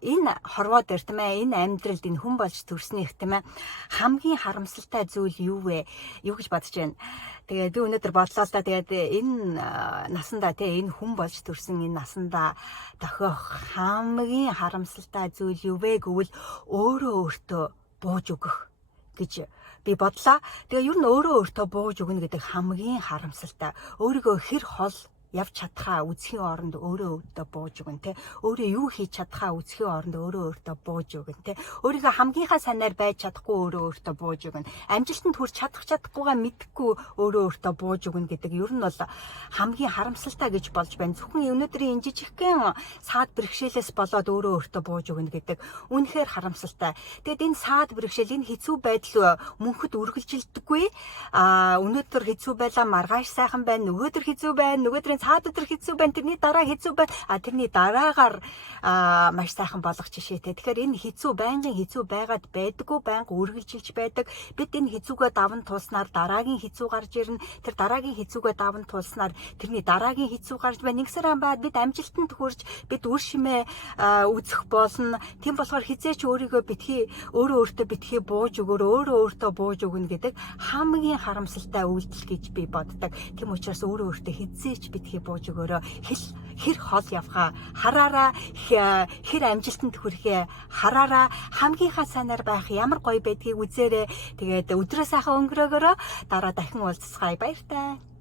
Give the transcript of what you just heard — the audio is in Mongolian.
энэ хорвоо дээр тийм ээ энэ амьдралд энэ хүн болж төрснийх тийм ээ хамгийн харамсалтай зүйл юу вэ? Юу гэж бодож байна? Тэгээд би өнөөдөр бодлоо л да. Тэгээд энэ насандаа тийм энэ хүн болж төрсэн энэ насандаа дохиох хамгийн харамсалтай зүйл юу вэ гэвэл өөрөө өөртөө бууж өгөх гэж би бодлоо. Тэгээ ер нь өөрөө өөртөө бууж өгнө гэдэг хамгийн харамсалтай. Өөрийгөө хэр хол явж чадхаа үзхийн оронд өөрөө өөртөө бууж өгнө те. Өөрөө юу хийж чадхаа үзхийн оронд өөрөө өөртөө бууж өгнө те. Өөрийгөө хамгийн сайнаар байж чадахгүй өөрөө өөртөө бууж өгнө. Амжилтанд хүрч чадахгүйгээ мэдхгүй өөрөө өөртөө бууж өгнө гэдэг ер нь бол хамгийн харамсалтай гэж болж байна. Зөвхөн өнөөдрийн энэ жижигхэн саад бэрхшээлээс болоод өөрөө өөртөө бууж өгнө гэдэг үнэхээр харамсалтай. Тэгэд энэ саад бэрхшээл энэ хэцүү байдал мөнхөд үргэлжилдэггүй. Өнөөдөр хэцүү байлаа, маргааш сайхан байна, нөгөөдөр хэцүү байна, нөгөөдрийн цаад өдөр хэцүү байна, тэрний дараа хэцүү байна. Тэрний дараагаар маш сайхан болох жишээтэй. Тэгэхээр энэ хэцүү байнгын хэцүү байгаад байдаггүй, байнга үргэлжилж байдаг. Бид энэ хэцүүгээ даван туулснаар дараагийн хэцүү гарч ирнэ. Тэр дараагийн хэцүүгээ даван туулснаар тэрний дараагийн хэцүү гарч байна. Нэгсэр хамбаад бид амжилтанд хүрч бид үр шимээ үзэх болно. Тийм болохоор хизээч өөрийгөө битгий өөртөө битгий бууж өгөөр өөртөө бууж өгнө гэдэг хамгийн харамсалтай үйлдэл гэж би боддог. Тийм учраас өөртөө хизээч битгий бууж өгөөрөө хэр хол явхаа хараараа, хэр амжилтанд хүрэхээ хараараа, хамгийн сайнаар байх ямар гоё байдгийг үзээрэй. Тэгээд өдрөө сайхан өнгөрөөгөөрөө дараа дахин уулзцгаая. Баяртай.